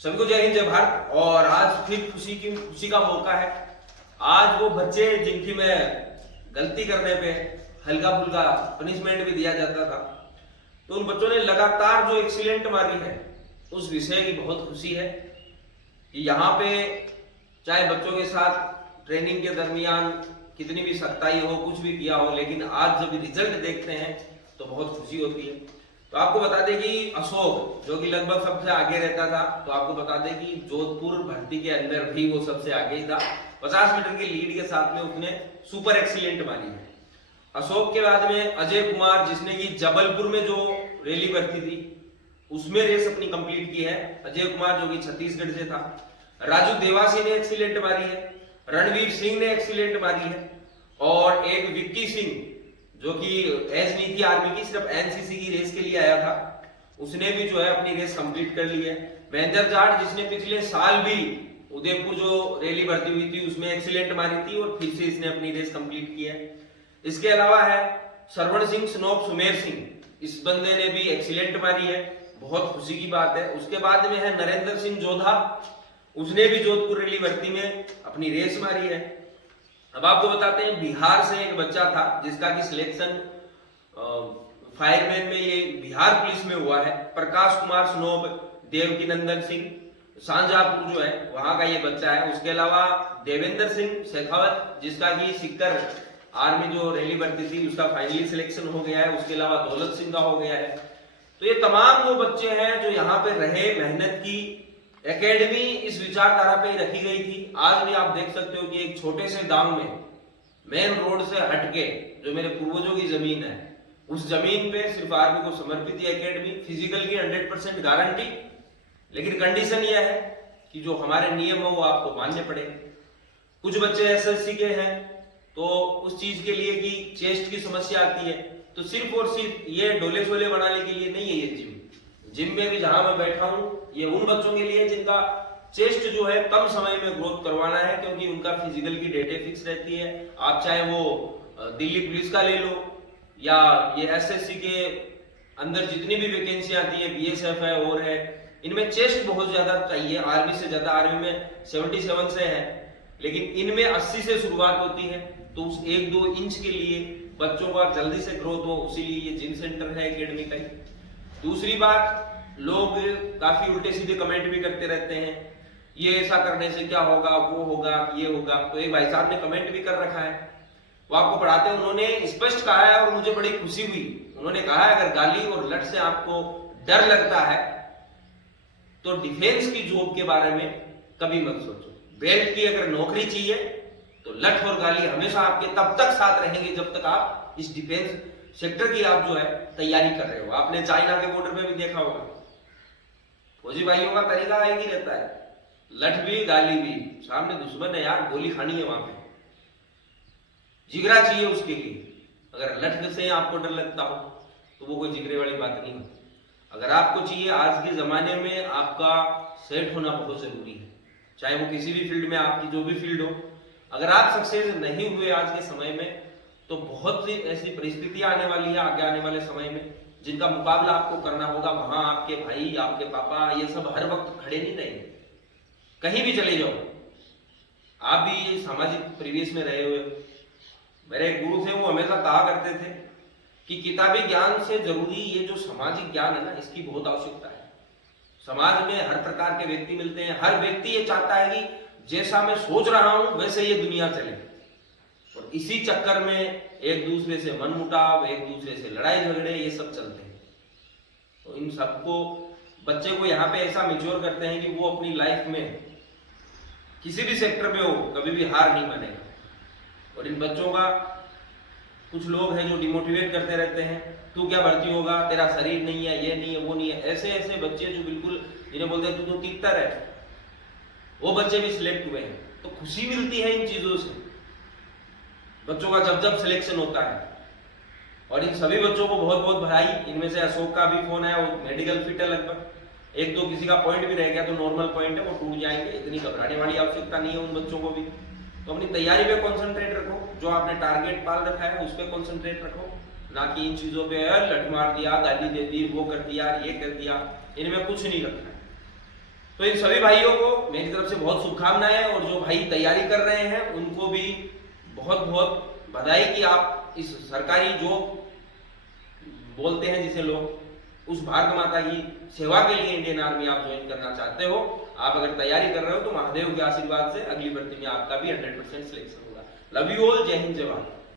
सभी को जय हिंद जय भारत। और आज फिर खुशी का मौका है। आज वो बच्चे जिनकी मैं गलती करने पे हल्का फुल्का पनिशमेंट भी दिया जाता था, तो उन बच्चों ने लगातार जो एक्सीलेंट मारी है, उस विषय की बहुत खुशी है कि यहाँ पे चाहे बच्चों के साथ ट्रेनिंग के दरमियान कितनी भी सख्ताई हो, कुछ भी किया हो, लेकिन आज जब रिजल्ट देखते हैं तो बहुत खुशी होती है। तो आपको बता दें कि अशोक जो कि लगभग सबसे आगे रहता था, तो आपको बता दें कि जोधपुर भर्ती के अंदर भी वो सबसे आगे ही था। 50 मीटर की लीड के साथ में उसने सुपर एक्सीलेंट मारी है। अशोक के बाद में अजय कुमार, जिसने कि जबलपुर में जो रैली भर्ती थी उसमें रेस अपनी कंप्लीट की है। अजय कुमार जो कि छत्तीसगढ़ से था। राजू देवासी ने एक्सीलेंट मारी है। रणवीर सिंह ने एक्सीलेंट मारी है। और एक विक्की सिंह जो कि एज नहीं थी आर्मी की, सिर्फ एनसीसी की रेस के लिए आया था, उसने भी जो है अपनी रेस कंप्लीट कर ली है। महेंद्र जाट, जिसने पिछले साल भी उदयपुर जो रैली भर्ती हुई थी उसमें एक्सीलेंट मारी थी और फिर से इसने अपनी रेस कंप्लीट की है। इसके अलावा है श्रवण सिंह स्नोप सुमेर सिंह, इस बंदे ने भी एक्सीलेंट मारी है, बहुत खुशी की बात है। उसके बाद में है नरेंद्र सिंह जोधा, उसने भी जोधपुर रैली भर्ती में अपनी रेस मारी है। अब आपको बताते हैं, बिहार से एक बच्चा था जिसका कि सिलेक्शन फायरमैन में ये बिहार पुलिस में हुआ है। प्रकाश कुमार स्नोब, देवकीनंदन सिंह सांजापुर जो है वहां का ये बच्चा है। उसके अलावा देवेंद्र सिंह शेखावत, जिसका कि सिक्कर आर्मी जो रैली भर्ती थी उसका फाइनली सिलेक्शन हो गया है। उसके अलावा दौलत सिंह का हो गया है। तो ये तमाम वो बच्चे हैं जो यहाँ पे रहे, मेहनत की। एकेडमी इस विचारधारा पे रखी गई थी। आज भी आप देख सकते हो कि एक छोटे से गांव में मेन रोड से हटके जो मेरे पूर्वजों की जमीन है, उस जमीन पे सिर्फ आर्मी को समर्पित है एकेडमी। फिजिकल की 100% गारंटी, लेकिन कंडीशन यह है कि जो हमारे नियम है वो आपको मानने पड़े। कुछ बच्चे एसएससी के हैं तो उस चीज के लिए कि चेस्ट की समस्या आती है, तो सिर्फ और सिर्फ ये डोले शोले बनाने के लिए नहीं है ये जिम में भी जहां मैं बैठा हूं, ये उन बच्चों के लिए जिनका चेस्ट जो है कम समय में ग्रोथ करवाना है, क्योंकि उनका फिजिकल की डेटे फिक्स रहती है। आप चाहे वो दिल्ली पुलिस का ले लो या ये एसएससी के अंदर जितनी भी वैकेंसी आती है, बीएसएफ है और है, इनमें चेस्ट बहुत ज्यादा चाहिए, आर्मी से ज्यादा। आर्मी में 77 से है, लेकिन इनमें 80 से शुरुआत होती है। तो उस 1-2 इंच के लिए बच्चों का जल्दी से ग्रोथ हो, उसीलिए ये जिम सेंटर है एकेडमी का। दूसरी बात, लोग काफी उल्टे सीधे कमेंट भी करते रहते हैं, ये ऐसा करने से क्या होगा, वो होगा, ये होगा। तो एक भाई साहब ने कमेंट भी कर रखा है, वो आपको पढ़ाते हैं, उन्होंने स्पष्ट कहा है और मुझे बड़ी खुशी हुई। उन्होंने कहा है अगर गाली और लट से आपको डर लगता है तो डिफेंस की जॉब के बारे में कभी मत सोचो। बेल्ट की अगर नौकरी चाहिए तो लठ और गाली हमेशा आपके तब तक साथ रहेंगे जब तक आप इस डिफेंस सेक्टर की आप जो है तैयारी कर रहे हो। आपने चाइना के बॉर्डर पे भी देखा होगा, फौजी भाइयों का तरीका एक ही रहता है, लठ भी गाली भी। सामने दुश्मन है यार, गोली खानी है, वहां पे जिगरा चाहिए उसके लिए। अगर लठ से आपको डर लगता हो तो वो कोई जिगरे वाली बात नहीं होती। अगर आपको चाहिए, आज के जमाने में आपका सेट होना बहुत जरूरी है, चाहे वो किसी भी फील्ड में, आपकी जो भी फील्ड हो। अगर आप सक्सेस नहीं हुए आज के समय में तो बहुत सी ऐसी परिस्थितियां आने वाली है आगे आने वाले समय में, जिनका मुकाबला आपको करना होगा। वहां आपके भाई, आपके पापा, ये सब हर वक्त खड़े नहीं रहेंगे। कहीं भी चले जाओ, आप भी सामाजिक परिवेश में रहे हुए। मेरे एक गुरु थे, वो हमेशा कहा करते थे कि किताबी ज्ञान से जरूरी ये जो सामाजिक ज्ञान है ना, इसकी बहुत आवश्यकता है। समाज में हर प्रकार के व्यक्ति मिलते हैं, हर व्यक्ति ये चाहता है कि जैसा मैं सोच रहा हूं वैसे ये दुनिया चले, और इसी चक्कर में एक दूसरे से मनमुटाव, एक दूसरे से लड़ाई झगड़े, ये सब चलते हैं। तो इन सबको, बच्चे को यहाँ पे ऐसा मैच्योर करते हैं कि वो अपनी लाइफ में किसी भी सेक्टर में हो कभी भी हार नहीं मानेगा। और इन बच्चों का कुछ लोग हैं जो डिमोटिवेट करते रहते हैं, तू क्या भर्ती होगा, तेरा शरीर नहीं है, ये नहीं है, वो नहीं है। ऐसे ऐसे बच्चे जो बिल्कुल, जिन्हें बोलते हैं तू तो तितर है, वो बच्चे भी सिलेक्ट हुए हैं। तो खुशी मिलती है इन चीजों से बच्चों का जब जब सिलेक्शन होता है। और इन सभी बच्चों को बहुत बहुत बधाई। इनमें से अशोक का भी फोन है, वो मेडिकल फिट है लगभग। 1-2 किसी का पॉइंट भी रह गया तो नॉर्मल पॉइंट है, वो टूट जाएंगे, इतनी घबराने वाली आवश्यकता नहीं है उन बच्चों को भी। तो अपनी तैयारी पे कंसंट्रेट रखो, जो आपने टारगेट पाल रखा है उस पर कंसंट्रेट रखो, ना कि इन चीजों पे लठ मार दिया, गाली दे दी, वो कर दिया, ये कर दिया, इनमें कुछ नहीं रखा है। तो इन सभी भाइयों को मेरी तरफ से बहुत शुभकामनाएं, और जो भाई तैयारी कर रहे हैं उनको भी बहुत बहुत बधाई कि आप इस सरकारी जॉब बोलते हैं जिसे लोग, उस भारत माता की सेवा के लिए इंडियन आर्मी आप ज्वाइन करना चाहते हो। आप अगर तैयारी कर रहे हो तो महादेव के आशीर्वाद से अगली भर्ती में आपका भी 100% सिलेक्शन होगा। लव यू ऑल, जय हिंद जय भारत।